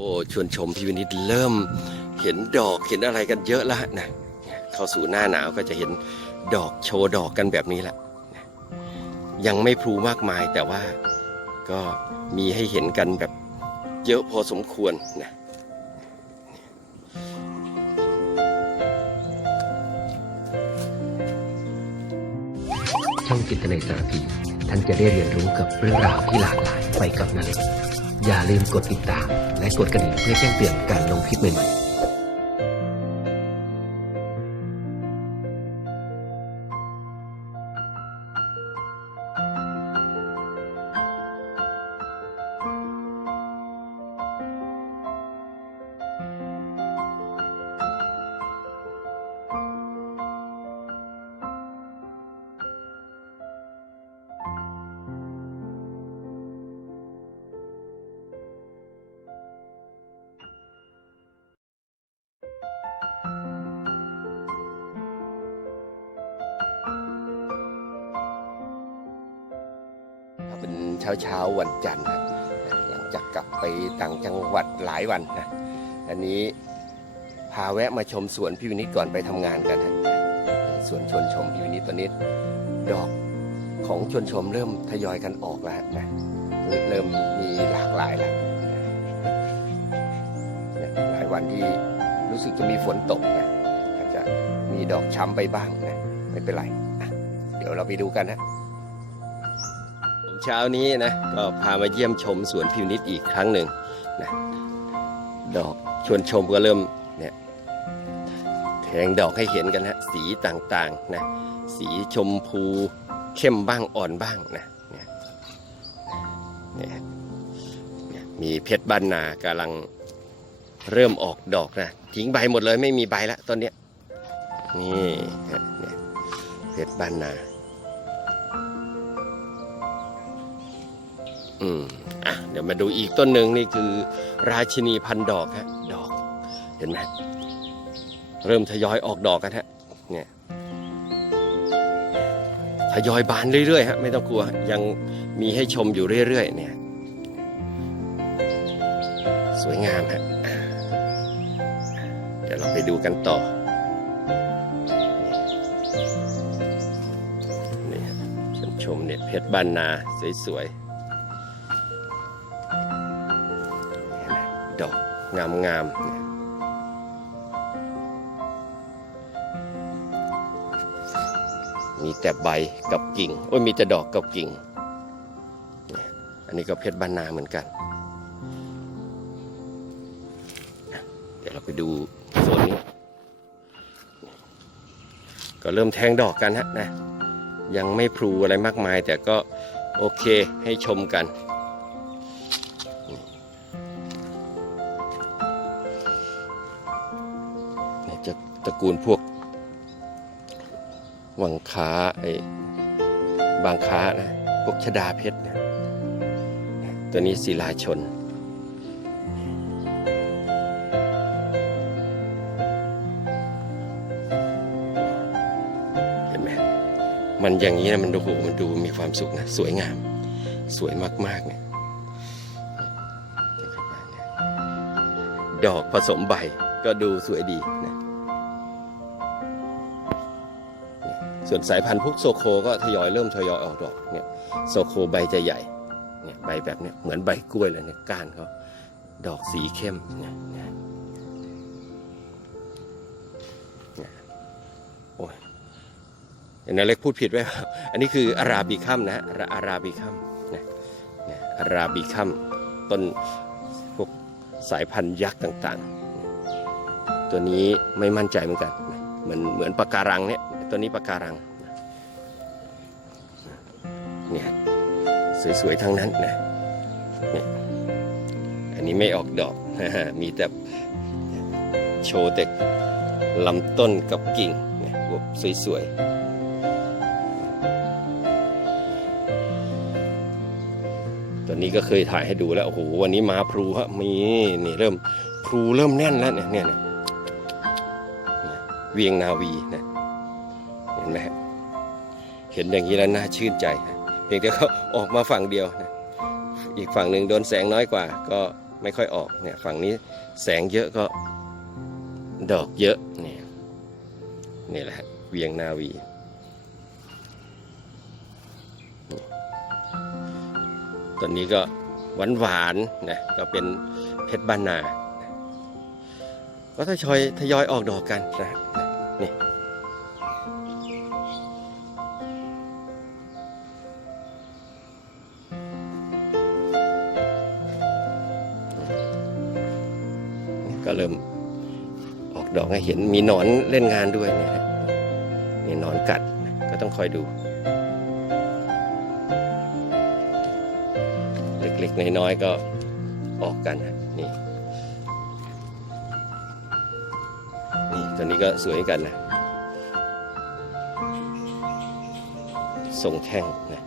อ้ชวนชมพี่วินิตเริ่มเห็นดอกเห็นอะไรกันเยอะแล้วนะเข้าสู่หน้าหนาวก็จะเห็นดอกโชว์ดอกกันแบบนี้แหละยังไม่พลูมากมายแต่ว่าก็มีให้เห็นกันแบบเยอะพอสมควรนะช่องจิตนาสารพีท่านจะได้เรียนรู้กับเรื่องราวที่หลากหลายไปกับนาเล็กอย่าลืมกดติดตาม และกดกระดิ่งเพื่อแจ้งเตือนการลงคลิปใหม่ๆ เช้าเช้าๆวันจันทร์นะหลังจากกลับไปต่างจังหวัดหลายวันนะอันนี้พาแวะมาชมสวนพี่วินิตก่อนไปทำงานกันนะสวนชวนชมพี่วินิตตอนนี้ดอกของชวนชมเริ่มทยอยกันออกแล้วนะเริ่มมีหลากหลายแล้วหลายวันที่รู้สึกจะมีฝนตกนะอาจจะมีดอกช้ำไปบ้างนะไม่เป็นไร เดี๋ยวเราไปดูกันนะ เช้านี้นะก็พามาเยี่ยมชมสวนพิวนิตอีกครั้งหนึ่งนะดอกชวนชมก็เริ่มเนี่ยแทงดอกให้เห็นกันฮะสีต่างๆนะสีชมพูเข้มบ้างอ่อนบ้างนะเนี่ยเนี่ยมีเพชรบ้านนากำลังเริ่มออกดอกนะทิ้งใบหมดเลยไม่มีใบละต้นเนี้ยนี่เนี่ยเพชรบ้านนา อืมอะเดี๋ยวมาดูอีกต้นหนึ่งนี่คือ ราชินีพันดอกฮะดอก เห็นไหมเริ่มทยอยออกดอกกันฮะเนี่ยทยอยบานเรื่อยๆฮะไม่ต้องกลัว ยังมีให้ชมอยู่เรื่อยๆ เนี่ย สวยงามฮะเดี๋ยวเราไปดูกันต่อนี่ฮะชมเนี่ยเพชรบ้านนาสวยๆ ดอกงามงามๆเนี่ยมีแต่ใบกับกิ่ง โอ้ยมีแต่ดอกกับกิ่ง อันนี้ก็เพชรบ้านนาเหมือนกัน เดี๋ยวเราไปดูโซนนี้ ก็เริ่มแทงดอกกันฮะนะ ยังไม่พลูอะไรมากมายแต่ก็โอเคให้ชมกัน ตระกูลพวก วังค้าไอ้บางค้านะ พวกชดาเพชรเนี่ยตัวนี้ศิลาชน เห็นไหมมันอย่างนี้นะมันโอ้โหมันดูมีความสุขนะ สวยงาม สวยมาก ๆ เนี่ยดอกผสมใบก็ดูสวยดีนะ ส่วนสายพันธุ์พวกโซโคก็ทยอยเริ่มทยอยออกดอกเนี่ยโซโคใบจะใหญ่เนี่ยใบแบบเนี้ยเหมือนใบกล้วยเลยเนี่ยก้านเขาดอกสีเข้มเนี่ยเนี่ยโอ้ยอย่างนั้นเล็กพูดผิดไว้ครับอันนี้คืออาราบิคัมนะอาราบิคัมนะเนี่ยอาราบิคัมต้นพวกสายพันธุ์ยักษ์ต่างๆ ตัวนี้ไม่มั่นใจเหมือนกันเหมือนเหมือนปะการังเนี่ย ตัวนี้ปะการังเนี่ยสวยๆทั้งนั้นนะเนี่ยอันนี้ไม่ออกดอกมีแต่โชว์แต่ลำต้นกับกิ่งเนี่ยพวกสวยๆตัวนี้ก็เคยถ่ายให้ดูแล้วโอ้โหวันนี้มาพลูฮะมีนี่เริ่มพลูเริ่มแน่นแล้วเนี่ยเนี่ยเนี่ยเวียงนาวีนะ ไหมฮะเห็นอย่างนี้แล้วน่าชื่นใจฮะเพียงแต่เขาออกมาฝั่งเดียวนะอีกฝั่งหนึ่งโดนแสงน้อยกว่า ก็ไม่ค่อยออกเนี่ยฝั่งนี้แสงเยอะก็ดอกเยอะเนี่ยนี่แหละเวียงนาวีต้นนี้ก็หวานหวานๆนะก็เป็นเพชรบ้านนา ก็ทยอยทยอยออกดอกกันนะนี่ ก็เริ่มออกดอกให้เห็นมีหนอนเล่นงานด้วยเนี่ยฮะนี่หนอนกัดก็ต้องคอยดู เล็กๆน้อยๆก็ออกกันนะนี่นี่ตัวนี้ก็สวยกันนะทรงแท่งนะ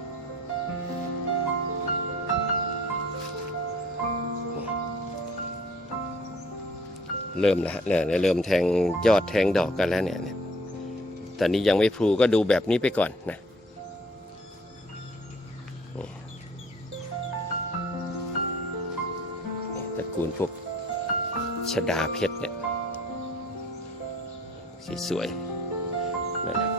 เริ่มแล้วเนี่ยเริ่มแทงยอดแทงดอกกันแล้วเนี่ยเนี่ยตอนนี้ยังไม่พลูก็ดูแบบนี้ไปก่อนนะตระกูลพวกชดาเพชรเนี่ยสีสวยนั่นนะ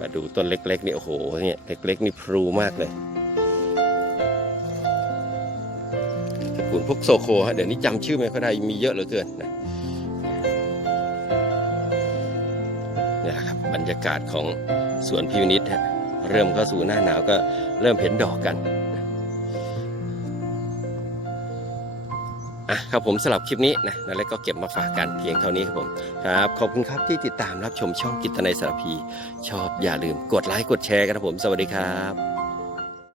มาดูต้นเล็กๆนี่โอ้โหเนี่ยเล็กๆนี่พลูมากเลย ตระกูลพวกโซโคฮะเดี๋ยวนี้จำชื่อไม่ค่อยได้มีเยอะเหลือเกินนะนี่แหละครับบรรยากาศของสวนพิวนิชฮะเริ่มเข้าสู่หน้าหนาวก็เริ่มเห็นดอกกันอะครับผมสำหรับคลิปนี้นะนาเล็กก็เก็บมาฝากกันเพียงเท่านี้ครับผมครับขอบคุณครับที่ติดตามรับชมช่องกิตนัยสารพี ชอบอย่าลืมกดไลค์กดแชร์กันนะผม สวัสดีครับ